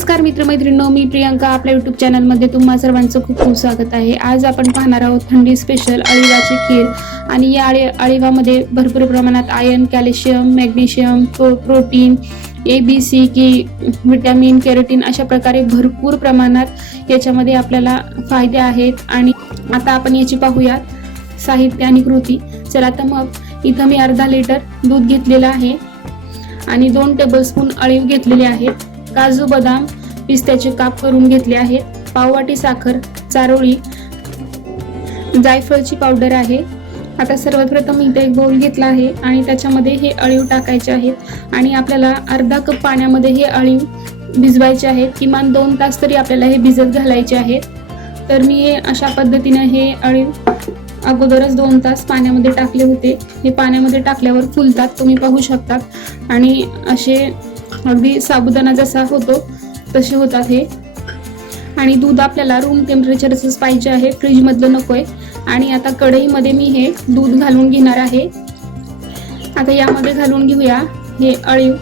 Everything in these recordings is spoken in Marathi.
नमस्कार मित्रमैत्रिणींनो, मी प्रियंका आपल्या यूट्यूब चॅनलमध्ये तुम्हा सर्वांचं खूप खूप स्वागत आहे। आज आपण पाहणार आहोत थंडी स्पेशल अळीवाची खीर। आणि या अळीवामध्ये भरपूर प्रमाणात iron, calcium, magnesium, protein, ABC की विटॅमिन, केराटीन अशा प्रकारे भरपूर प्रमाणात याच्यामध्ये आपल्याला फायदे आहेत। आणि आता आपण याची पाहूयात साहित्य आणि कृती। चला तर मग इथं मी अर्धा लिटर दूध घेतलेलं आहे आणि 2 टेबलस्पून अळीव घेतलेले आहेत। काजू, बदाम, पिस्त्याचे काप करून घेतले आहेत। पाव वाटी साखर, चारोळी, जायफळची पावडर आहे। आता सर्वात प्रथम इथे एक बाउल घेतला आहे आणि त्याच्यामध्ये हे अळीव टाकायचे आहेत आणि आपल्याला अर्धा कप पाण्यामध्ये हे अळीव भिजवायचे आहेत। किमान 2 तास तरी आपल्याला हे भिजत घालायचे आहेत। तर मी अशा पद्धतीने हे अळीव अगोदरच 2 तास पाण्यामध्ये टाकले होते। हे पाण्यामध्ये टाकल्यावर फुलतात, तुम्ही पाहू शकतात। आणि असे अगदी साबुदाणा जसा होतो तसे होतात हे। आणि दूध आपल्याला रूम टेम्परेचरच पाहिजे आहे, फ्रीज मधलं नकोय। आणि आता कढईमध्ये मी हे दूध घालून घेणार आहे। आता यामध्ये घालून घेऊया हे अळीव।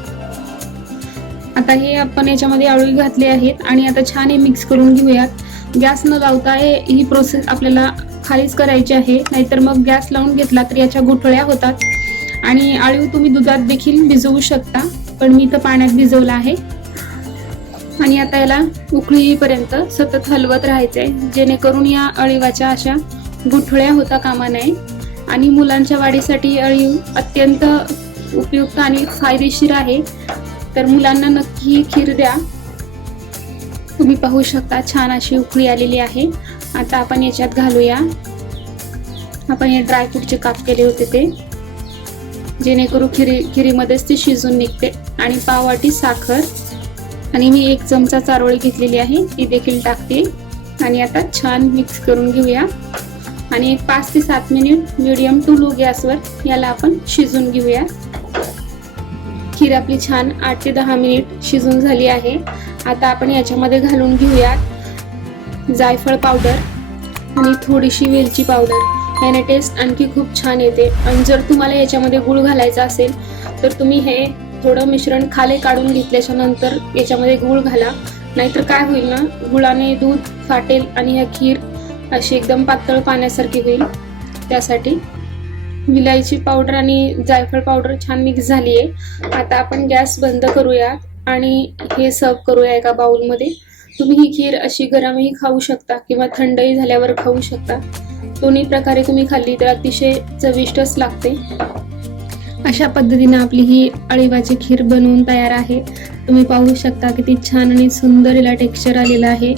आता हे आपण याच्यामध्ये अळीव घातले आहेत आणि आता छान हे मिक्स करून घेऊयात। गॅस न लावता ही प्रोसेस आपल्याला खालीच करायची आहे, नाहीतर मग गॅस लावून घेतला तर याच्या गुठळ्या होतात। आणि अळीव तुम्ही दुधात देखील भिजवू शकता, पण मी इथं पाण्यात भिजवला आहे। आणि आता याला उकळी येईपर्यंत सतत हलवत राहायचंय, जेणेकरून या अळीवाच्या अशा गुठळ्या होता कामा नये। आणि मुलांच्या वाढीसाठी अळीव अत्यंत उपयुक्त आणि फायदेशीर आहे, तर मुलांना नक्की ही खीर द्या। तुम्ही पाहू शकता छान अशी उकळी आलेली आहे। आता आपण याच्यात घालूया आपण हे ड्रायफ्रूटचे काप केले होते ते, जेणेकरून खिरीमध्येच ती शिजून निघते। आणि पाव वाटी साखर आणि मी 1 चमचा चारोळी घेतलेली आहे, ती देखील टाकते। आणि आता छान मिक्स करून घेऊया आणि 5 ते 7 मिनिट मीडियम टू लो गॅसवर याला आपण शिजून घेऊया। खीर आपली छान 8 ते 10 मिनिट शिजून झाली आहे। आता आपण याच्यामध्ये घालून घेऊयात जायफळ पावडर आणि थोडीशी वेलची पावडर। याने टेस्ट आणखी खूप छान येते। आणि जर तुम्हाला याच्यामध्ये गूळ घालायचा असेल तर तुम्ही हे थोडं मिश्रण खाली काढून घेतल्याच्या नंतर याच्यामध्ये गूळ घाला, नाहीतर काय होईल ना, गुळाने दूध फाटेल आणि ही खीर अशी एकदम पातळ पाण्यासारखी होईल। त्यासाठी विलायची पावडर आणि जायफळ पावडर छान मिक्स झाली आहे। आता आपण गॅस बंद करूया आणि हे सर्व करूया एका बाउलमध्ये। तुम्ही ही खीर अशी गरमही खाऊ शकता किंवा थंडही झाल्यावर खाऊ शकता। दोन्ही प्रकारे तुम्ही खाल्ली तर अतिशय चविष्टच लागते। अशा पद्धतीने आपली ही अळीवाची खीर बनवून तयार आहे। तुम्ही पाहू शकता किती छान आणि सुंदर याला टेक्स्चर आलेलं आहे।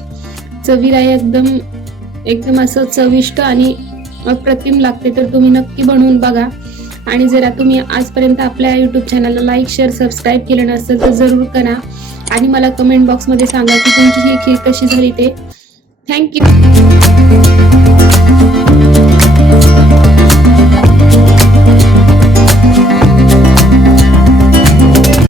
चवीला एकदम असं चविष्ट आणि अप्रतिम लागते, तर तुम्ही नक्की बनवून बघा। आणि जर तुम्ही आजपर्यंत आपल्या यूट्यूब चॅनलला लाईक, शेअर, सबस्क्राईब केलं नसेल तर जरूर करा आणि मला कमेंट बॉक्समध्ये सांगा की तुमची ही खीर कशी झाली ते। थँक्यू।